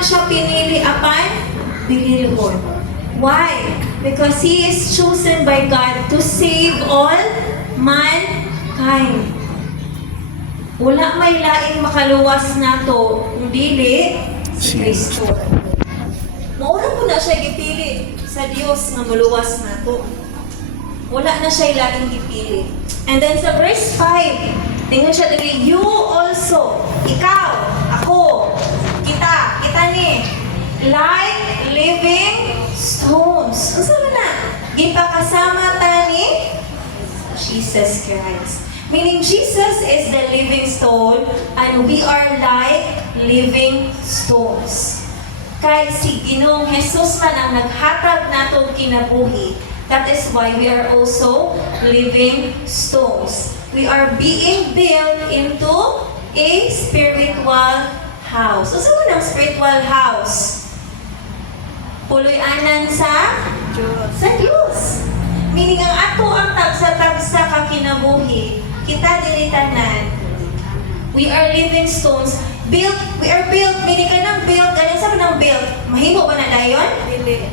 man siya pinili apan bililhon. Why? Because He is chosen by God to save all mankind. Wala may laing makaluwas nato kung dili si Kristo. Mauna po na siya gipili sa Dios nga maluwas nato. Wala na siya laing gipili. And then sa verse 5, tingnan siya dili, you also, ikaw, ako, kita ni, like living stones. Ano sabi na? Gipakasama ta ni Jesus Christ. Meaning Jesus is the living stone and we are like living stones. Kaya si Ginoong Jesus man ang naghatag natong kinabuhi. That is why we are also living stones. We are being built into a spiritual house. So, saan ang spiritual house? Puloy-anan sa Diyos. Sa Diyos. Meaning, ang ato ang tagsa-tagsa kakinabuhi, kita dilitanan. We are living stones. Built, we are built, meaning ka ng built, ganyan sabi ng built. Mahimo ba na dayon?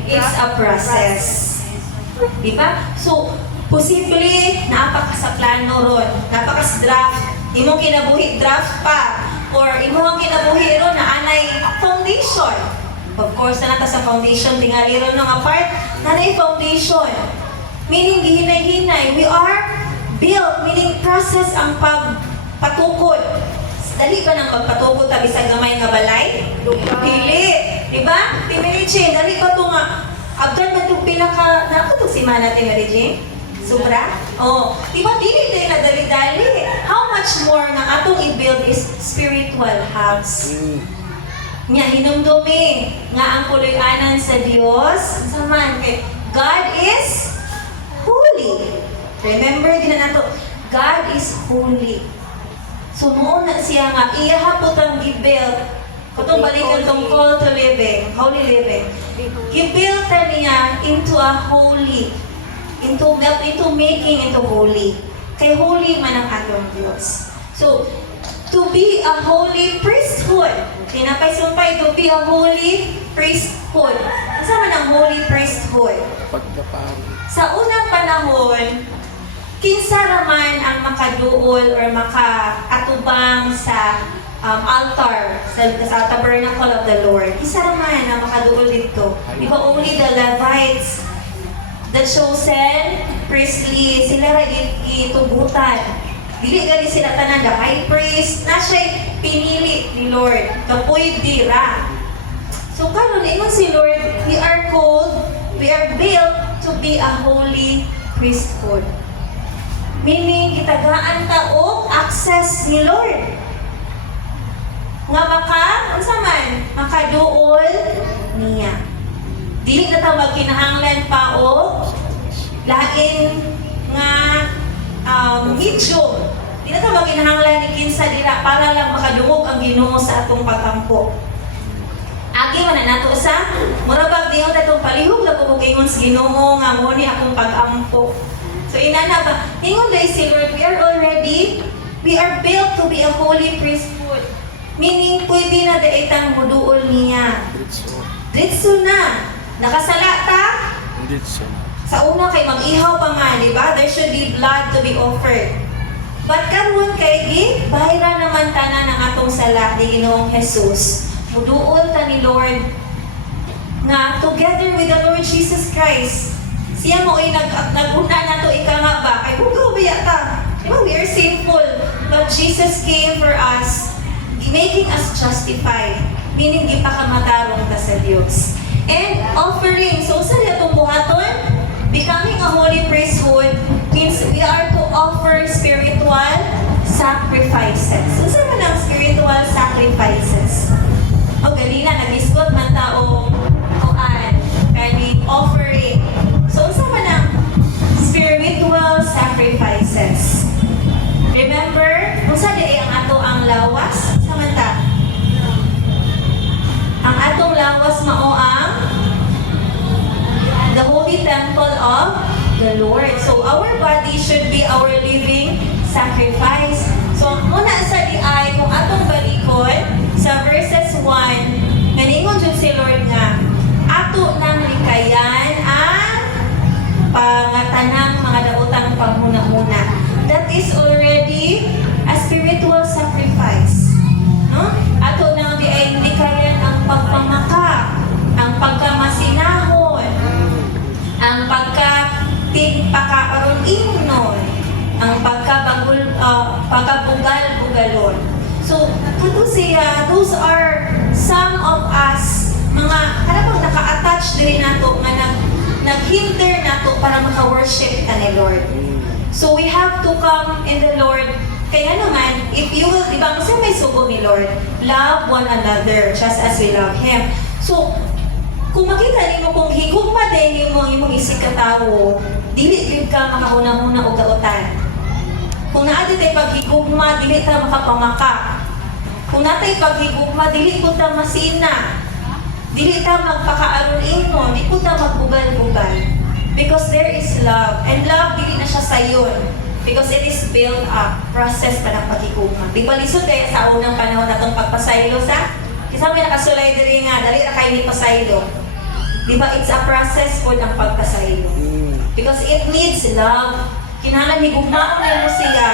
It's a process. Diba? So, posible, napaka sa plano ron, napaka sa draft, imong kinabuhi draft pa, or imong kinabuhi ron na anay foundation. Of course, na nata sa foundation, tingali ron ng apart, nanay foundation. Meaning, gihinay-hinay, we are built, meaning process ang pagpatukod. Dali ba ng pagpatukod tabi sa gamay nga balay? Dili. Diba? Timilichi, dali ba ito nga, agad ba itong pinaka, naku itong si Manati Mary Jane? Sobra? Oo. Diba, dili tayo na dali-dali. How much more na atong i-build is spiritual house. Nga, hinumdumi nga ang puloy-anan sa Diyos. Saman, kay God is holy. Remember, din na nato, God is holy. So, noon na siya nga, iyahapot ang i-build. Kutong balikan tong call to living, holy living. I-build na niya into a holy, into making into holy. Kay holy man ang atong Diyos. So, to be a holy priesthood. Tinapay-sumpay, to be a holy priesthood. Kasama ng holy priesthood. Sa unang panahon, kinsa raman ang makaduol or makaatubang sa altar sa tabernacle of the Lord. Isa raman ang makaduol dito. Di ba only the Levites, the chosen, priestly, sila ra itubutan. Dili gali sila tanan the high priest na siya'y pinili ni Lord. Kapoy dira. So karon ingon si Lord, we are called, we are built to be a holy priesthood. Meaning, kitagaan ta og access ni Lord. Nga makaduol niya. Dili na ta magkinahanglan pa o lain nga medium. Dili na ta magkinahanglan ni kinsa dira para lang makadungog ang Ginoo sa atong pagkampo. Agi man na nato sa murabag diyon tatong palihog na ko ingon sa Ginoo nga mo ni akong pag-ampo. So inana ba, ingon day si Lord, we are built to be a holy priesthood. Meaning, pwede na daitang muduol niya. Ditso na. Nakasalata? Ditso. Sa una kay mag-ihaw pa man, di ba? There should be blood to be offered. But karon kay bayra naman tanan ng atong sala ni Ginoong Jesus. Muduol ta ni Lord nga together with the Lord Jesus Christ. Siya mo ay nag-una na to ika nga ba? Kay hugaw biya ta. Diba, we are sinful. But Jesus came for us, making us justified. Meaning, gipakamatarong ta sa Diyos. And offering. So, saan itong buhaton? Becoming a holy priesthood means we are to offer spiritual sacrifices. So, saan man ang spiritual sacrifices? O, galina, nag-isgot man tao kani offering. So, saan man ang spiritual sacrifices? Remember, kung saan di ang ato ang lawas? Samanta. Ang atong lawas mao ang the holy temple of the Lord. So, our body should be our living sacrifice. So, muna sa di ay, kung atong balikon, sa verses 1, naningon ato siya, those are some of us, mga, bang naka-attach din nato, nga nag-hinder nato para maka-worship ka ni Lord. So we have to come in the Lord. Kaya naman, if you will, di ba, kasi may sugo ni Lord, love one another just as we love Him. So, kung makita niyo kung higugma din yung imong isip ka tao, dili gyud ka makahuna-huna og kautan. Kung naadi tay paghigugma, dili ta makapamaka. Kung natay paghigugma, dili pud ta masina. Dili ta magpakaaron imo, di pud ta magbugal-bugal. Because there is love, and love dili na siya sayon. Because it is built up, process pa ng paghigugma. Di ba lisod kaya sa unang panahon natong pagpasaylo sa? Isa may nakasulay diri nga, dali ra kay ni pasaylo. Di ba it's a process po ng pagpasaylo. Because it needs love. Kinahanglan higugmaon nimo siya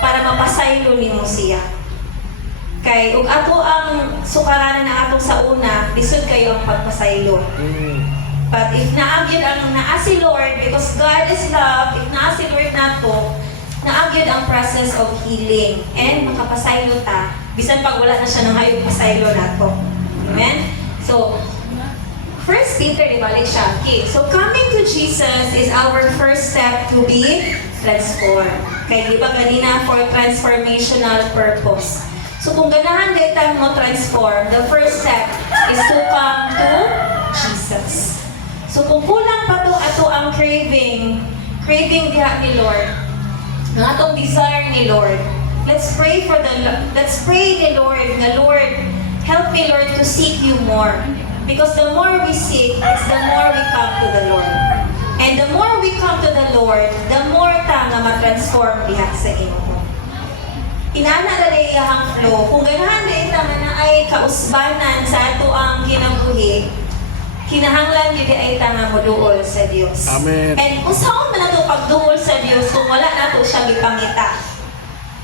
para mapasaylo nimo siya. Kay ug ato ang sukaranan na atong sa una, lisod kayo ang pagpasaylo. But if naagid ang naa si Lord, because God is love, if naa si Lord nato, naagid ang process of healing and makapasaylo ta bisan pag wala na siya nang hayop pasaylo nato. Amen? So, 1 Peter, ibalik siya. Okay, so coming to Jesus is our first step to be transformed. Kaya di ba ganina for transformational purpose. So kung ganahan dito mo transform, the first step is to come to Jesus. So kung kulang pa to ato ang craving diha ni Lord, ang atong desire ni Lord, let's pray ni Lord, na Lord, help me Lord to seek you more. Because the more we seek, it's the more we come to the Lord. And the more we come to the Lord, the more ta nga ma-transform diha sa imo. Inana na iyahang flow. Kung ganahan na ita na ay kausbanan sa ato ang kinabuhi, kinahanglan yun ay ita nga moduol sa Dios. Amen. And usaon man nato pagduol sa Dios kung wala nato siya gipangita.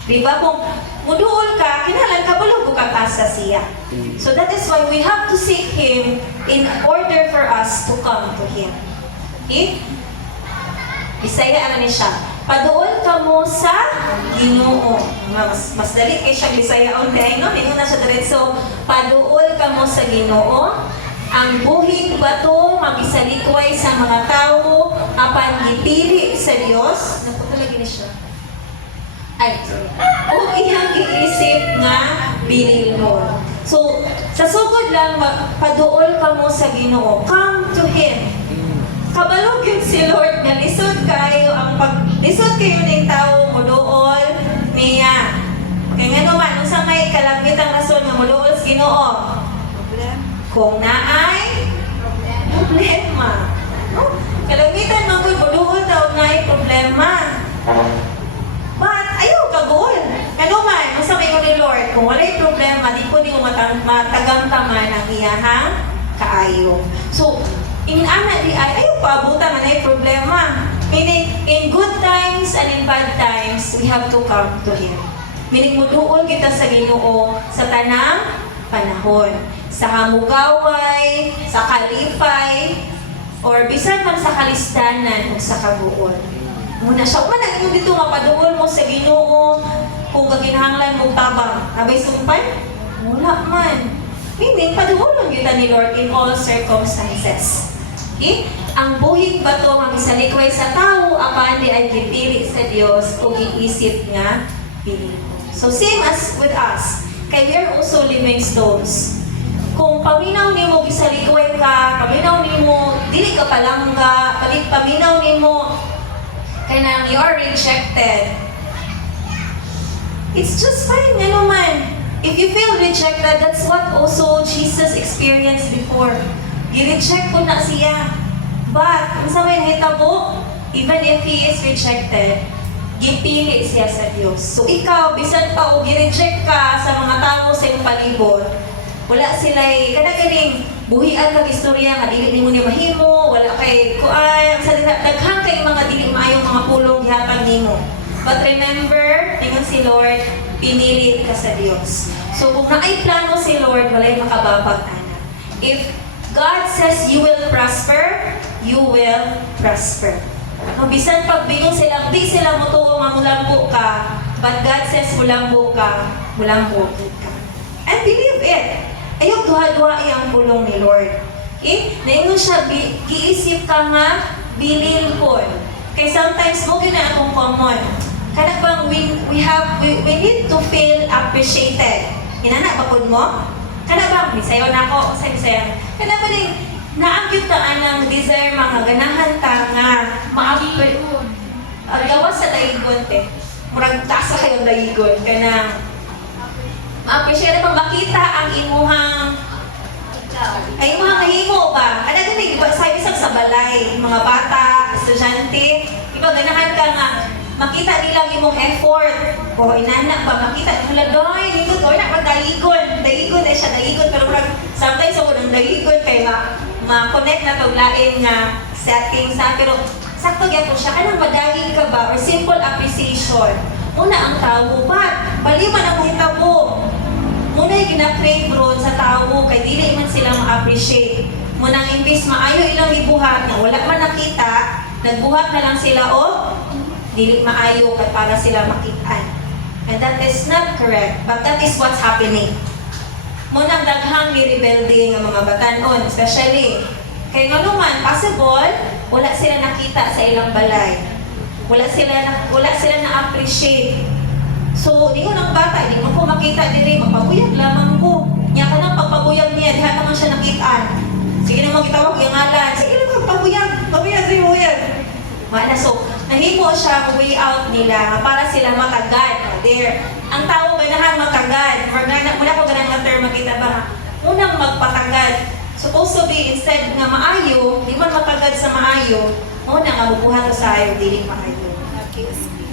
Diba? Kung muduol ka, kinahanglan ka bulog kang asa siya. So that is why we have to seek Him in order for us to come to Him. Okay? Bisaya ano ni siya. Paduol ka mo sa Ginoo. Mas dali kay siya Bisayaon kay no, mingon na siya diretso. Paduol ka mo sa Ginoo. Ang buhing bato magisalikway sa mga tao apan gipili sa Dios. Naputulagi ni siya. Ay, o iyang giisip nga binilhon. So, sa sugod lang, paduol ka mo sa Ginoo. Come to Him. Kabalog yun si Lord na lisod kayo ang lisod kayo ng tao muduol niya. Kaya nga naman, unsa may kalagmit ang rason nga muduol sa Ginoo? Kung naay problema. No? Kalagmitan man kung muduol daw naay problema. But ayaw kagool. Kano man, unsa may ni Lord, kung walay problema, di po ni mo matagamtaman ang iyahang kaayo. So, inana di ay ayaw paabutan man ay problema. Meaning, in good times and in bad times, we have to come to Him. Meaning, muduol kita sa Ginoo sa tanang panahon. Sa hamugaway, sa kalipay, or bisan man sa kalistanan o sa kabuol. Muna siya, man yung dito mapaduol mo sa Ginoo kung kakinahanglan mo tabang. Abay sumpay? Wala man. Meaning, paduolon kita ni Lord in all circumstances. Okay? Ang buhig bato magisalikway sa tao, apan di ay gipili sa Dios o giisip nga pili. So same as with us. Kay we are also living stones. Kung paminaw nimo gisalikway ka, paminaw nimo dili ka palangga, paminaw nimo kanang you are rejected. It's just fine, ano man. If you feel rejected, that's what also Jesus experienced before. Gi-reject ko na siya. But, kung sa may hitabo, even if He is rejected, gipili siya sa Diyos. So ikaw, bisan pa o gi-reject ka sa mga tao sa iyong palibot, wala sila'y, kanagaling, buhian kag istorya, nga dili nimo ni mahimo, wala kay kuan, sa daghang kay mga dili maayong mga pulong gihatag nimo. But remember, ingon si Lord, pinili ka sa Diyos. So kung naay plano si Lord, walay makababag ana. If God says you will prosper, you will prosper. Kung bisan pagbingon sila, di sila motuo nga mulambo ka, but God says mulambo ka, mulambo ka. duha-duha ang pulong ni Lord. Okay? Naingon siya, giisip ka nga, bilin ko. Kaya sometimes, mo gina akong common. Kada bang we need to feel appreciated. Inana, bakod mo? Kada bang, misayo na ako, misayo. Kada ba din, naagyot ka anang desire mga ganahan ta nga, gawas sa daigon, te. Murag tasa kayong daigon, kanang ma-appreciate na makita ang imuhang ay mga kahimo ba? Ano ganing iba sa isang sa balay, mga bata, estudyante, iba ganahan ka nga makita nilang imong effort. O inana ba makita nila doy, dito doy na daigon ay siya daigon pero sometimes ako nang daigon kay ma-connect na tog lain nga setting sa pero sakto gyud po siya kanang madali ka ba or simple appreciation. Una ang tao but bali man ang mahitabo. Muna yung gina-crave ron sa tao kay dili man sila ma-appreciate. Munang imbis maayo ilang ibuhat na wala man nakita, nagbuhat na lang sila o dili maayo kay para sila makitaan. And that is not correct, but that is what's happening. Munang daghang ni rebuilding ang mga batanon, especially kay nga naman possible wala sila nakita sa ilang balay. Wala sila na-appreciate. So, di ko ng bata, di mo ko makita diri, magpabuyag lamang ko. Niya ka nang pagpabuyag niya, diha naman siya nakitaan. Sige naman kitawag yung ngalan. Sige naman, pabuyag, sige buyag. Mana, so, nahimo siya way out nila para sila matagad. There. Ang tao ganahan matagad. Muna ko ganang nga term makita ba? Unang magpatagad. Supposed to be, instead nga maayo, di man matagad sa maayo, muna nga bubuhat sa ayaw, dili maayo.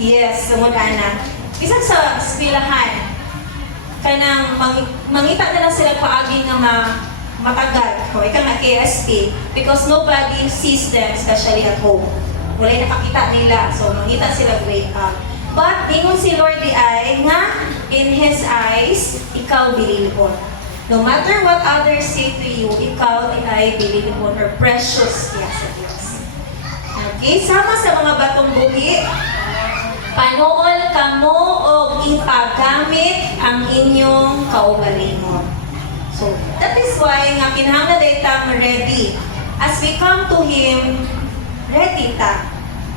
Yes, sumod ana. Isang sa eskwelahan, kanang mangita na lang sila paagi nga matagal, o ikaw na KSP, because nobody sees them, especially at home. Wala'y nakakita nila, so mangita sila great up. But, ingon si Lord di ay, nga, in His eyes, ikaw bililipon. No matter what others say to you, ikaw di ay bililipon or precious siya sa Diyos. Okay, sama sa mga batong buhi, panool kamo o ipagamit ang inyong kaugalingon. So, that is why nga kinahanglan dayta ready. As we come to Him, ready ta.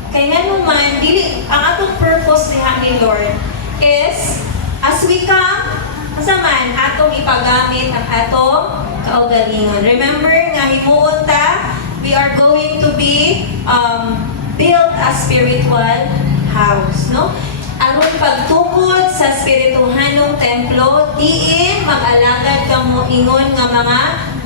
Kaya nga naman, ang atong purpose ni Lord is, as we come, masaman, atong ipagamit ang atong kaugalingon. Remember nga, himuon ta, we are going to be build a spiritual house, no? Aron pagtukod sa spirituhanong templo, diin mag-alagad kamo ingon nga mga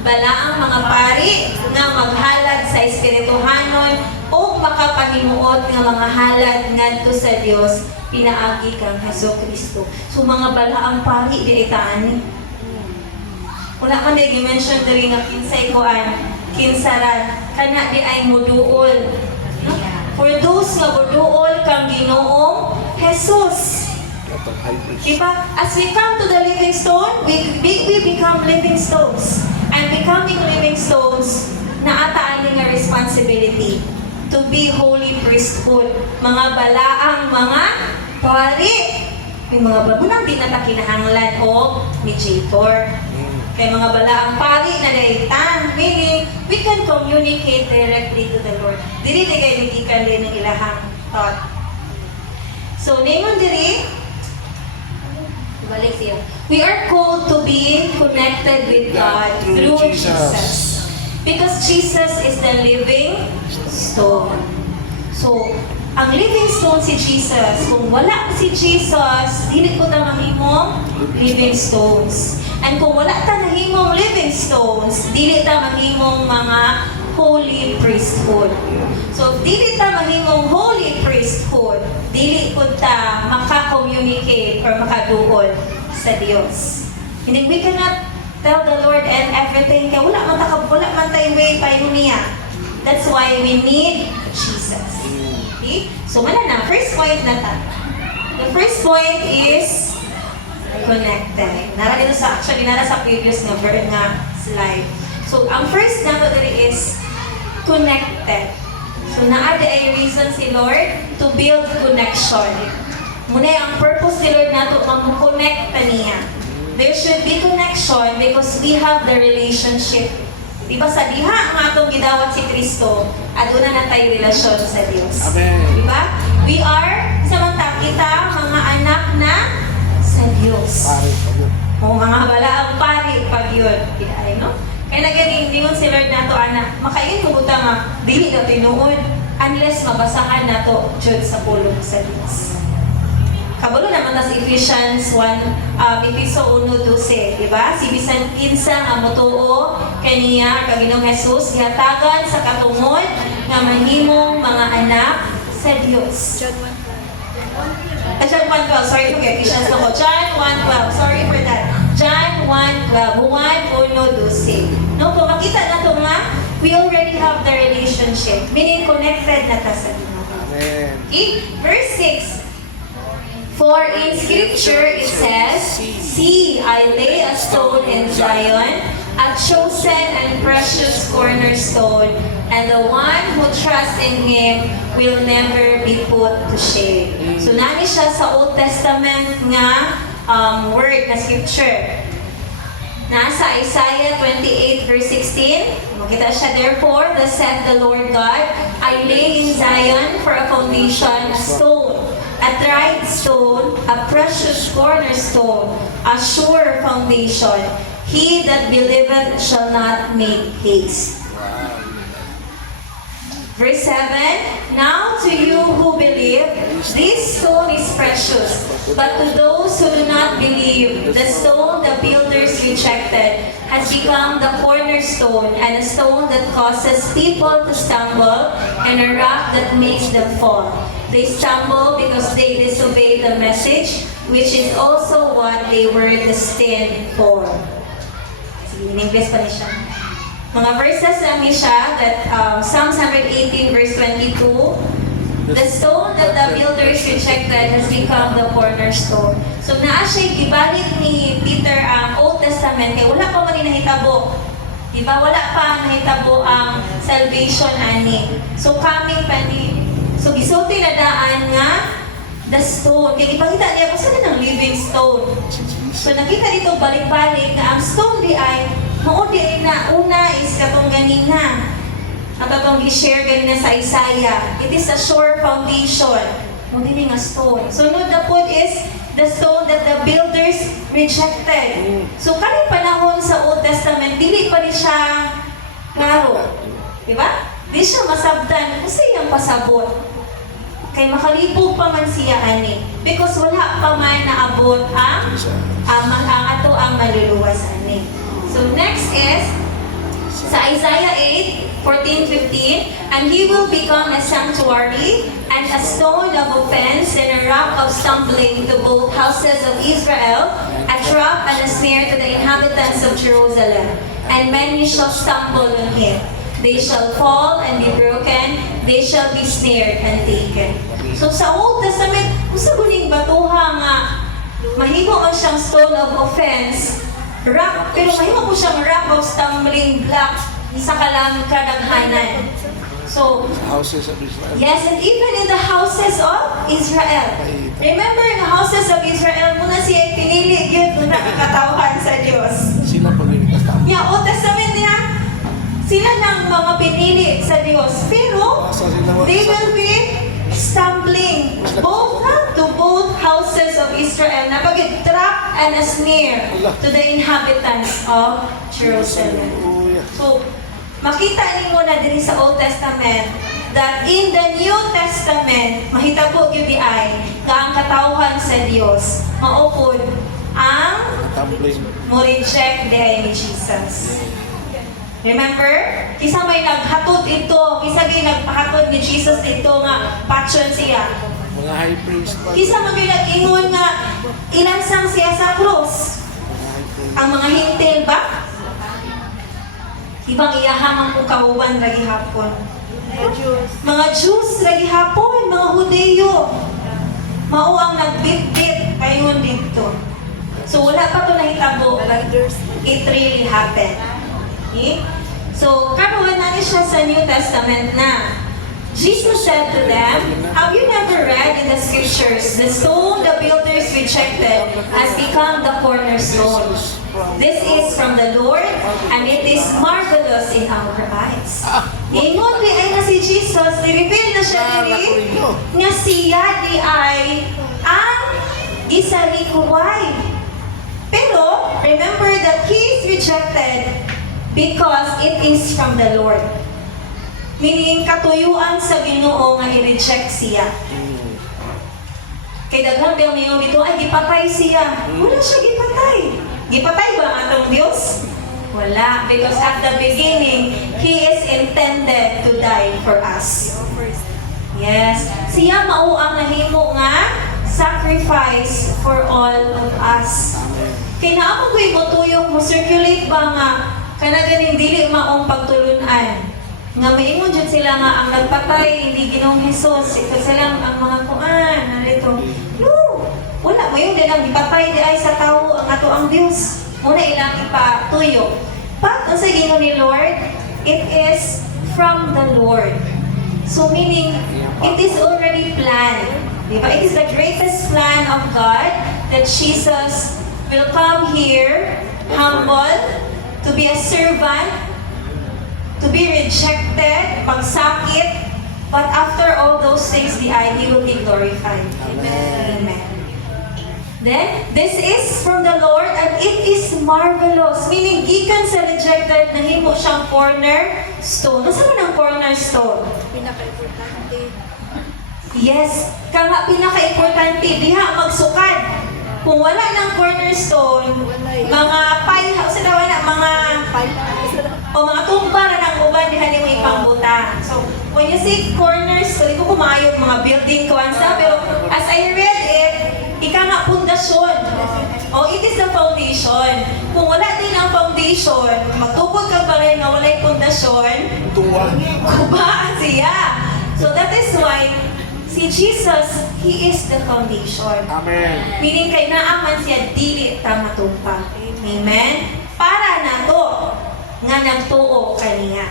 balaang mga pari nga maghalad sa espirituhanon o makapahimuot nga mga halad ngadto sa Dios pinaagi kang Hesukristo. So mga balaang pari di itaan. Wala man di mention diri nga kinsay koan, kinsaran kana di ay muduol. No? For those nga muduol kang Ginoong Jesus. Diba? As we come to the living stone, we become living stones. And becoming living stones, naata ani nga responsibility to be holy priesthood. Mga balaang mga pari. May mga bagunang di na kinahanglan o mediator. Kaya mga balaang pari na daytan, meaning we can communicate directly to the Lord. Dili di kayo medikan din ng ilahang thought. So, ningon diri, balik siya. We are called to be connected with God through Jesus. Because Jesus is the living stone. So, ang living stone si Jesus. Kung wala si Jesus, dili ko na mahimong living stones. And kung wala ta nahimong living stones, dili ta mahimong mga holy priesthood. So, if dili ta mahimong holy priesthood, dili ko ta maka-communicate or makaduol sa Dios. Hindi, we cannot tell the Lord and everything kaya wala man tayo way tayo niya. That's why we need Jesus. Okay? So, wala na. First point na ta. The first point is connected. Nara dito sa, actually, nara sa previous nga slide. So, ang first na dito is connected. So, naada ay reason si Lord to build connection. Muna ang purpose ni Lord nato mag-connect niya. There should be connection because because we have the relationship. Diba sa diha ang atong gidawat si Kristo, aduna na tayo relasyon sa Dios. Amen. Diba? We are, samantang kita, mga anak na sa Dios. Pare pa yun. O mga balaang pari pag yun. Kaya, no? Kaya na ganing, ningon si Lord nato, anak, makain mo buta nga, dili na tinuod, unless mabasahan nato jud sa pulong sa Dios. Kabalo naman na sa Ephesians 1, Episo 1:12, di ba? Si bisan kinsa nga motuo kaniya kag Ginoong Hesus gihatagan sa katungod nga mahimong mga anak sa Dios. John 1:12. Sorry, okay, Ephesians ako. John 1:12. Sorry for that. John 1:12. 1:12. No, kung makita na to nga, we already have the relationship. Meaning connected na ta sa Ginoo. Amen. Okay? Verse 6. For in Scripture it says, See, I lay a stone in Zion, a chosen and precious cornerstone, and the one who trusts in Him will never be put to shame. So nani siya sa Old Testament nga word na Scripture. Nasa Isaiah 28 verse 16, makita siya, Therefore, thus saith the Lord God, I lay in Zion for a foundation, a stone, a tried stone, a precious cornerstone, a sure foundation. He that believeth shall not make haste. Verse 7, Now to you who believe, this stone is precious. But to those who do not believe, the stone the builders rejected has become the cornerstone, and a stone that causes people to stumble, and a rock that makes them fall. They stumble because they disobey the message, which is also what they were destined for. Sige, in English pa niya. Mga verses namin siya, that Psalms 118 verse 22, the stone that the builders rejected has become the cornerstone. So naa siya gibalik ni Peter ang Old Testament, kaya wala pa man nahitabo. Diba? Wala pa nahitabo ang salvation ani. So coming pa ni. So gisulti na daan nga the stone. Kaya ipakita niya kung saan ng living stone. So nakita dito balik-balik na ang stone di ay maudi na una is katong ganina. At atong i-share ganina sa Isaiah. It is a sure foundation. Maudi nga stone. So no, the foot is the stone that the builders rejected. So kaning panahon sa Old Testament, dili pa rin siya klaro. Diba? Di siya masabtan kasi yung pasabot. Kay makalibog pa man siya ani. Because wala pa man naabot ang ato ang maluluwas ani. So next is sa Isaiah 8:14-15, and he will become a sanctuary and a stone of offense and a rock of stumbling to both houses of Israel, a trap and a snare to the inhabitants of Jerusalem. And many shall stumble on him. They shall fall and be broken, they shall be snared and taken. So sa Old Testament, usa guning batuha nga mahimo man siyang stone of offense, rock, pero mahimo po siyang rock of stumbling block sa kadaghanan. So, Houses of Israel. yes, and even in the houses of Israel. Remember, in the houses of Israel, muna siya pinili yun kung nakakatawhan sa Diyos. Sila pagkilikas tama. Yeah, Old Testament niya, sila ng mga pinili sa Diyos. Pero, they will be stumbling to both houses of Israel na pag-trap and a snare to the inhabitants of Jerusalem. So, makita niyo na din sa Old Testament that in the New Testament, mahitabo gyud ay nga ang katawhan sa Dios maupod ang Tumbling. mo-reject diay ni Jesus. Remember? Kisa may naghatod ito, kisa may nagpahatod ni Jesus dito nga patson siya. Mga high priest pa. Kisa may nag-ingon nga ilansang siya sa krus. Ang mga hintil ba? Ibang iyahamang kung kauban lagi hapon. Mga Jews lagi hapon, mga Hudeyo. Mao ang nagbitbit kayon dito. So wala pa to nahitabo. It really happened. Okay? So, karoon na siya sa New Testament na. Jesus said to them, have you never read in the scriptures, the stone the builders rejected has become the cornerstone. This is from the Lord, and it is marvelous in our eyes. Ingon di ay na si Jesus, ni-reveal na siya diri, nga siya di ay ang gisarikuway. Pero, remember that he is rejected because it is from the Lord. Meaning, katuyuan sa Ginoo nga i-reject siya. Kay daghang biyang mingon dito, ay, gipatay siya. Wala siya gipatay. Gipatay ba ang atong Diyos? Wala. Because at the beginning, He is intended to die for us. Yes. Siya mao ang nahimo nga sacrifice for all of us. Kaya naamang ko'y butuyok mo, circulate ba nga kanaganing dili maong pagtulunan. Nga maingon dyan sila nga ang nagpatay, hindi Ginoong Hesus. Ito silang ang mga kuan, narito. No! Wala mo yung nilang ipatay di ay sa tao ang ato ang Diyos. Muna ilang ipatuyo. But, ang sa gingon ni Lord, it is from the Lord. So meaning, it is already planned. Diba? It is the greatest plan of God that Jesus will come here, humble, to be a servant, to be rejected, magsakit, but after all those things, He will be glorified. Amen. Amen. Then, this is from the Lord and it is marvelous. Meaning, gikan sa rejected, nahimo siyang cornerstone. Ano man ang cornerstone? Pinaka-importante. Yes, kaya pinaka-importante, diha magsukad. Kung wala ng cornerstone, mga pie-house na wala, mga o mga tumba na ng uban, diha ni mo ipangbuta. So, when you see cornerstone, hindi ko kumayog mga building ko, pero as I read it, ika nga pundasyon. O, it is the foundation. Kung wala din ang foundation, magtukod ka pa rin na wala'y pundasyon, kubaan siya. So that is why, si Jesus, He is the foundation. Amen. Meaning kay naaman siya, dili ta matumpa. Amen? Para na to, nga nagtuo kaniya.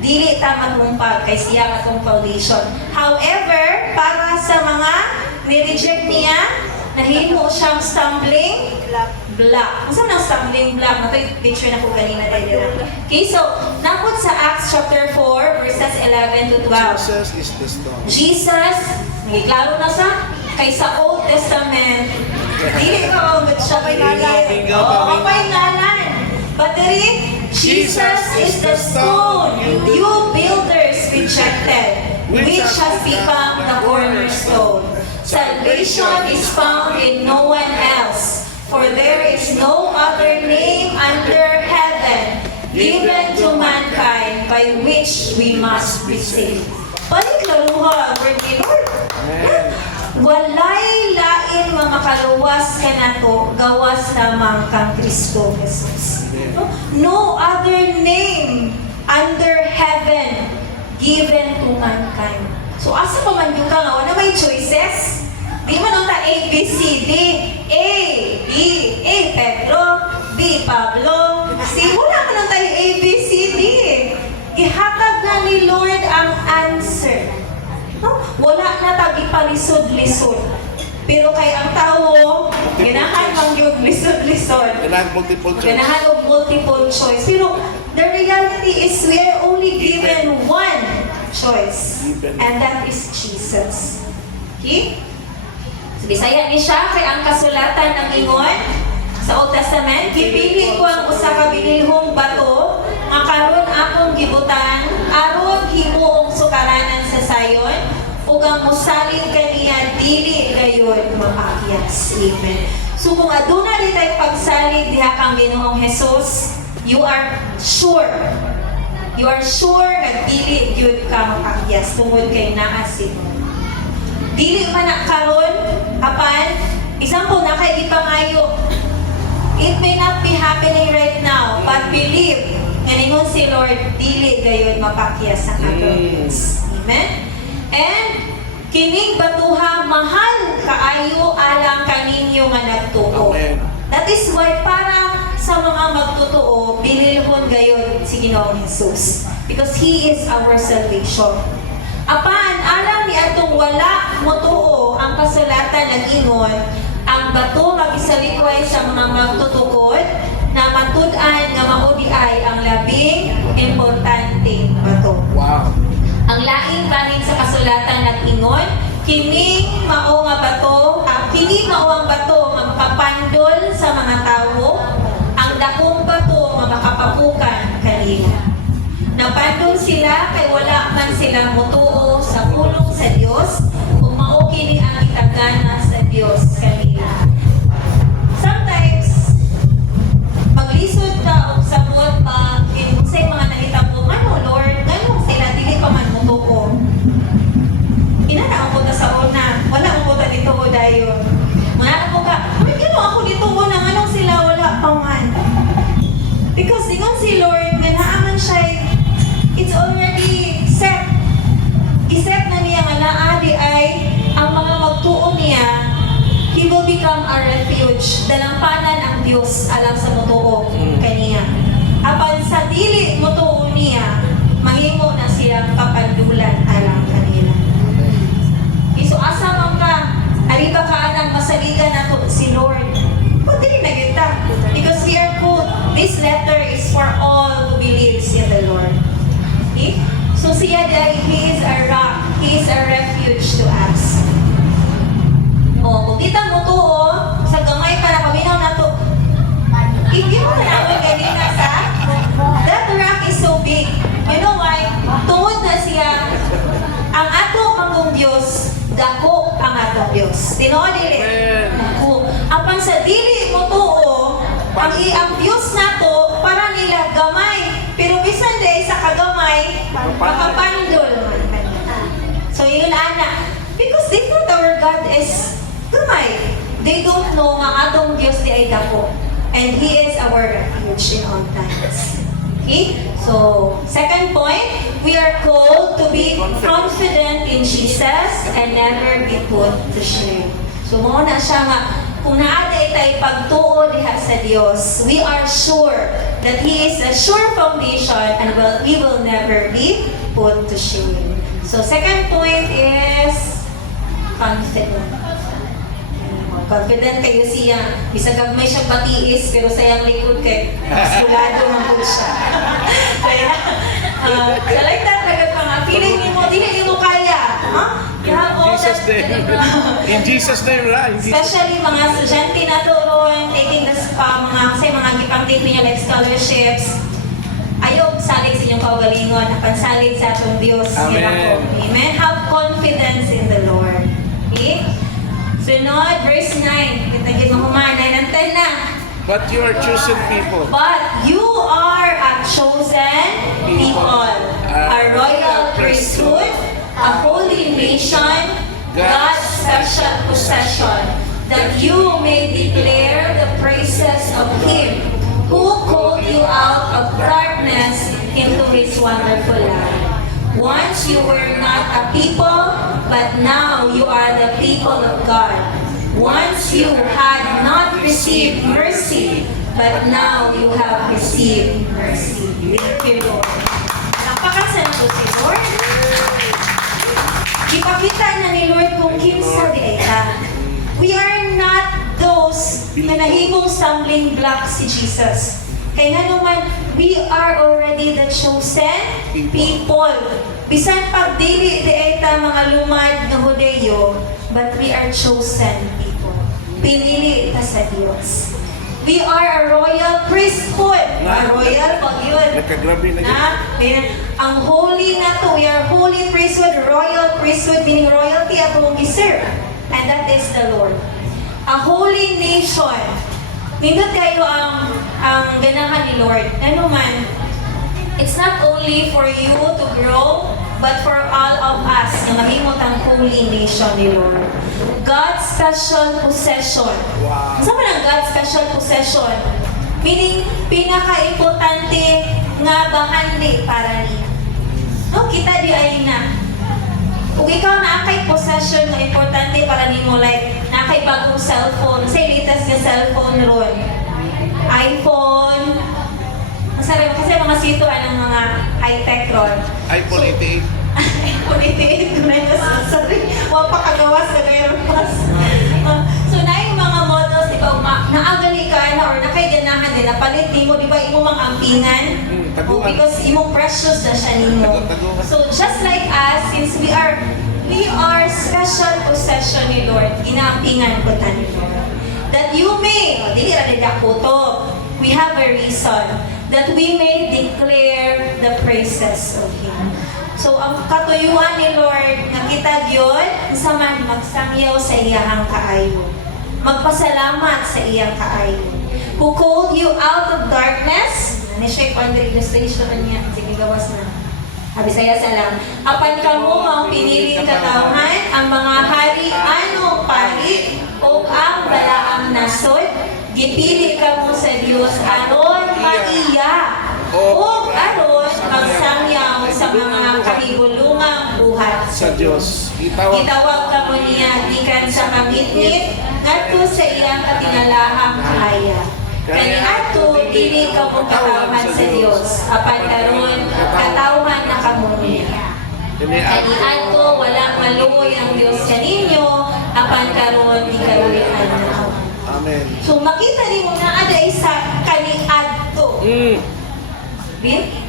Dili ta matumpa kay siya atong foundation. However, para sa mga ni-reject niya, nahimo siyang stumbling block. Ano na stumbling block? Ito picture na ko kanina tayo. Okay, so, napod sa Acts chapter 4, verses 11 to 12. Jesus is the stone. Jesus, nagiklaro na sa, kay sa Old Testament, dili ka mag siya kay nalan. Oo, kapay nalan. But dili, Jesus is the stone you builders rejected, which has become the cornerstone. Salvation is found in no one else, for there is no other name under heaven given to mankind by which we must be saved. Balik laruha ang word ni Lord. Walay lain nga makaluwas ka na to, gawas lamang kang Kristo Jesus. No other name under heaven given to mankind. So asa pa man yung ka nga, wala may choices. Di man ang A, B, C, D, A, B, A, Pedro, B, Pablo, C, wala man ang tayo A, B, C, D. Ihatag na ni Lord ang answer. No? Wala na tagi palisod-lisod. Pero kay ang tao, ginahan mang yung lisod-lisod. Kailangan multiple choice. Ganahan of multiple choice. Pero the reality is we are only given one choice. And that is Jesus. Okay? So, Bisaya ni siya kay ang kasulatan ng ingon sa Old Testament, gipili ko ang usa ka binilhong bato nga karon akong gibutan aron himuong sukaranan sa sayon ug ang musalig kaniya dili gayon mapakyas. Amen. So kung aduna di tayo pagsalig diha kang Ginoong Hesus, you are sure nga dili gyud ka mapakyas tungod kay naa si dili man na karon apan example na kay ipangayo. It may not be happening right now, but believe nga ningon si Lord dili gayon mapakyas sa kagawis. Amen. And kining batuha mahal kaayo alang kaninyo nga nagtuo. Amen. That is why para sa mga magtotoo, bililhon gayon si Ginoong Jesus. Because He is our salvation. Apan, alam ni atong wala motuo ang kasulatan ng ingon, ang bato nga gisalikway sa mga magtutuod, na matud-an nga mao di ay ang labing importante bato. Wow. Ang laing bahin sa kasulatan nag-ingon, kini mao nga bato, kini mao ang bato nga makapandol sa mga tawo, ang dakong bato nga makapapukan kanila. Napandol sila kay wala man sila mutuo sa pulong sa Dios, kung mao kini ang itagana sa Dios kanila. Sometimes maglisod ta og sabot pa kinsay mga nahitabo, ano Lord, ganun sila dili pa man mutuo. Inana ako ta sa una, wala ako ta dito ko dayon. Manana ko ka, "Uy, gino ako dito ko nang anong sila wala pa man." Because ingon si Lord nga naaman siya, it's already set. Iset na niya nga naa di ay ang mga magtuo niya, He will become a refuge. Dalampanan ang Diyos alang sa mutuo kaniya. Apan sa dili mutuo niya, mahimo na siyang kapandulan alang kanila. Iso asa man ka, ali ba ka anang masaligan nato si Lord? Pwede na kita. Because we are called, this letter is for all who believes in the Lord. Okay? So siya dahil He is a rock, He is a refuge to us. O, kung kita mo to, sa gamay para paminaw na to, if you mo na ganina sa, that rock is so big. You know why? Tungod na siya, ang ato mangong Diyos, dako ang ato Diyos. Tinood dili? Dako. Apan sa dili mo to, ang Diyos nato, para nila gamay. Pero bisan day sa kagamay, makapandol. So yun ana. Because they thought our God is gamay. They don't know nga atong Diyos di ay dako. And He is our refuge in all times. Okay? So, second point, we are called to be confident in Jesus and never be put to shame. So, muna siya nga, kung naaday tayo pagtuo diha sa Diyos, we are sure that He is a sure foundation and we will never be put to shame. So, second point is confident. Confident kayo siya. Bisag may siyang patiis, pero sayang likod kay sulado man po siya. Kaya, I like that. Feeling mo, di mo kaya. Huh? You have all Jesus' that. name. In Jesus' name, right? Especially mga estudyante na turon, taking the mga gipang-take niya like scholarships. Ayaw salig sa inyong kaugalingon, napansalig sa atong Diyos. Amen. Amen. Have confidence in the Lord. Okay? Sunod, verse 9. Kitagin mo human, 9 and 10 na. But you are chosen people. But you are a chosen people, a royal priesthood, a holy nation, God's special possession, that you may declare the praises of Him who called you out of darkness into His wonderful light. Once you were not a people, but now you are the people of God. Once you had not received mercy, but now you have received mercy. Thank you, Lord. Napakasan po si Lord. Ipakita na ni Lord kung kinsa di ay ta. We are not those na nahimong stumbling blocks si Jesus. Kaya nga naman, we are already the chosen people. Bisan pag dili di ay ta mga lumad na Hudeyo, but we are chosen people. Pinili ta sa Diyos. We are a royal priesthood. A royal pag yun. Nakagrabe na yun. Ang holy na to, we are holy priesthood, royal priesthood, meaning royalty at mong giserve. And that is the Lord. A holy nation. Nindot kayo ang ganahan ni Lord. Ano man, it's not only for you to grow, but for all of us na mahimot ang holy nation ni Lord. God's special possession. Wow. Saan man ang God's special possession? Meaning, pinaka-importante nga bahandi para niya. No, kita di ay na. Kung ikaw na kay possession na importante para nimo, like na kay bagong cellphone, say latest na cellphone ron, iPhone, masarap kasi mga sito ng mga high-tech ron. iPhone 88. iPhone 88 ko na yun. Sorry, wala pa kagawas na gayong pas. So na yung mga models, di ba, naagali ka na or nakay ganahan din, napalit ni mo, di ba, imo mang ampingan? taguan. Because imong precious na siya nimo. Taguan. So just like us, since we are special possession ni Lord, inaampingan ko ta ni Lord. That you may, dili ra nila ko to, we have a reason, that we may declare the praises of Him. So ang katuyuan ni Lord, nga kita yun, sa man magsangyaw sa iyahang kaayo. Magpasalamat sa iyang kaayo. Who called you out of darkness, ni-shake on the illustration niya, sige gawas na. Bisaya sa lang. Apan kamo mga piniling katawhan, ang mga hari anong pari o ang balaang nasod, gipili kamo sa Dios aron maiya o aron magsangyaw sa mga kahigulungang buhat Sa Diyos. Itawag kamo niya gikan sa kamitnit ngadto sa iyang katinalahang kaya. Kani ato dili ka mo katawhan sa Dios, apan karon katawhan na kamo niya. Kani ato walang maluoy ang Dios kaninyo, apan karon ikaluyan na kamo. Amen. So makita nimo na aday sa kaniadto.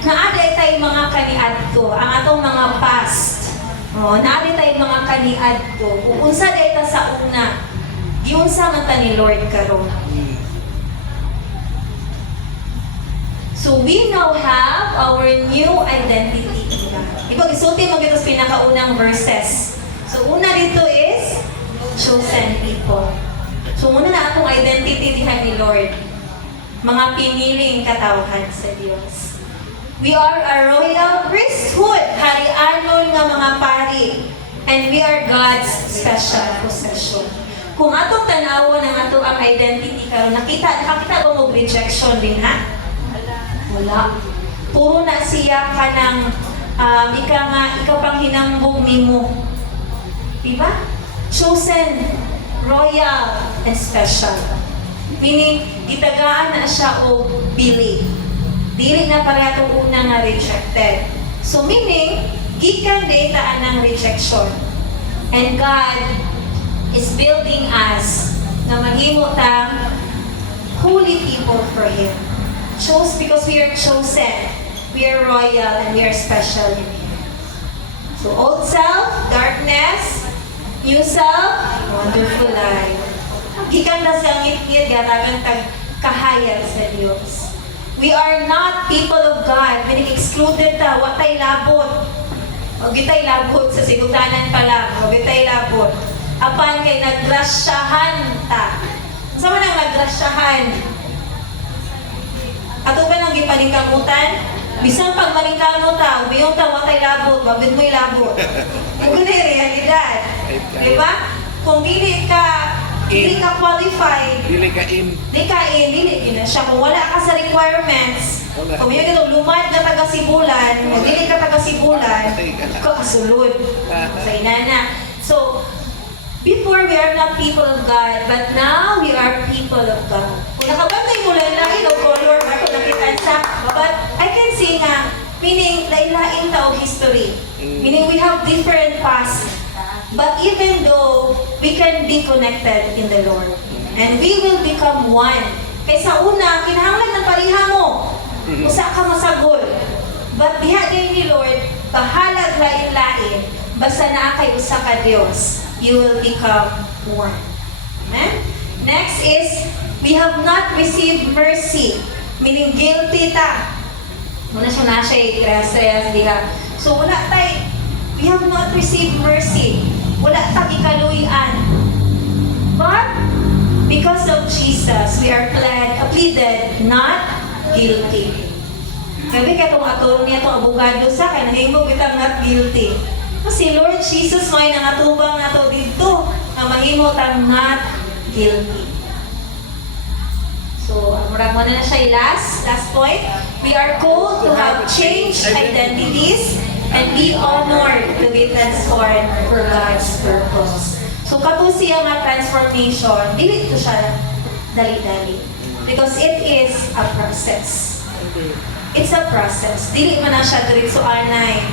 Naaday tayo mga kaniadto, ang atong mga past. Naaday tayo mga kaniadto. Kung unsa day ta sa una, giunsa man ta ni Lord karon. So we now have our new identity. Diba, isulti mo ito sa pinakaunang verses. So una dito is chosen people. So una na atong identity diha ni Lord. Mga piniling katawhan sa Dios. We are a royal priesthood, harianon nga mga pari. And we are God's special possession. Kung atong tanawon ang ato ang identity karon, nakita ba mo rejection din ha? Wala. Puro na siya ka ng ikaw pang hinambog nimo. Diba? Chosen, royal, and special. Meaning, itagaan na siya o bili. Dili na para itong una nga rejected. So meaning, gikan data ng rejection. And God is building us na mahimo tang holy people for Him. Chose because we are chosen. We are royal and we are special in Him. So old self, darkness. New self, wonderful life. Gikan na sa ngit-ngit, gatagan tag kahayag sa Diyos. We are not people of God. Meaning excluded ta, watay labot. O gitay labot sa sigutanan pa lang. O gitay labot. Apan kay nagrasyahan ta. Saan man ang nagrasyahan? Ato ba nang gipaningkamutan? Bisan pag maningkamot ta, ubiyong ta watay labot, babid mo'y labot. Ito na yung realidad. Diba? Kung dili ka qualified, Dili ka in. dili na siya. Kung wala ka sa requirements, kung yun ito, lumad na taga-sibulan, kung dili ka taga-sibulan, kasulod sa inana. So, before we are not people of God, but now we are people of God. Kung nakabantay mo lang lain o color, ako nakitaan sa, but I can see nga, meaning, lain-lain tao history. Meaning, we have different past. But even though, we can be connected in the Lord. And we will become one. Kaysa una, kinahanglan ng pariha mo. Usa ka masagol. But diha din ni Lord, bahalag lain-lain, basta naa kay usa ka Dios, you will become one. Amen? Next is, we have not received mercy. Meaning guilty ta. Muna siya na siya, stress, diha. So wala tayo, we have not received mercy. Wala tayong ikaluyan. But, because of Jesus, we are pleaded not guilty. Maybe katong atong niya itong abogado sa akin, nahimog itang not guilty. Kasi Lord Jesus, may nangatubang na to dito, na mahimot ang not guilty. So, murag mo na siya last point. We are called to have changed identities and be honored to be transformed for God's purpose. So, kato siya nga transformation, dili ito siya dali-dali. Because it is a process. It's a process. Dili man na siya diretso anay.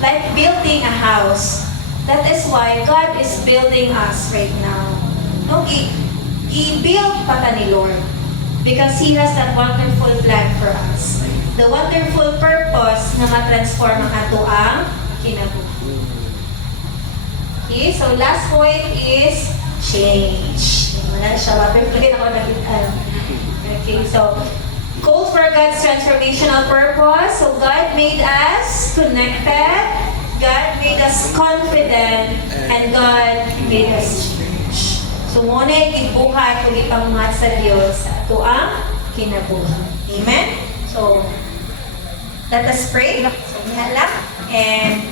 Like building a house. That is why God is building us right now. No, i-build pa ta ni Lord. Because He has that wonderful plan for us. The wonderful purpose na ma-transform ang ato ang kinabuhi. Okay, so last point is change. Wala siya, mapipigyan ako ng okay, so call for God's transformational purpose. So God made us connected, God made us confident, and God made us change. So muna yung gibuhat o ipangmat sa Diyos sa ato ang kinabuhi. Amen? So, let us pray. So, lang. And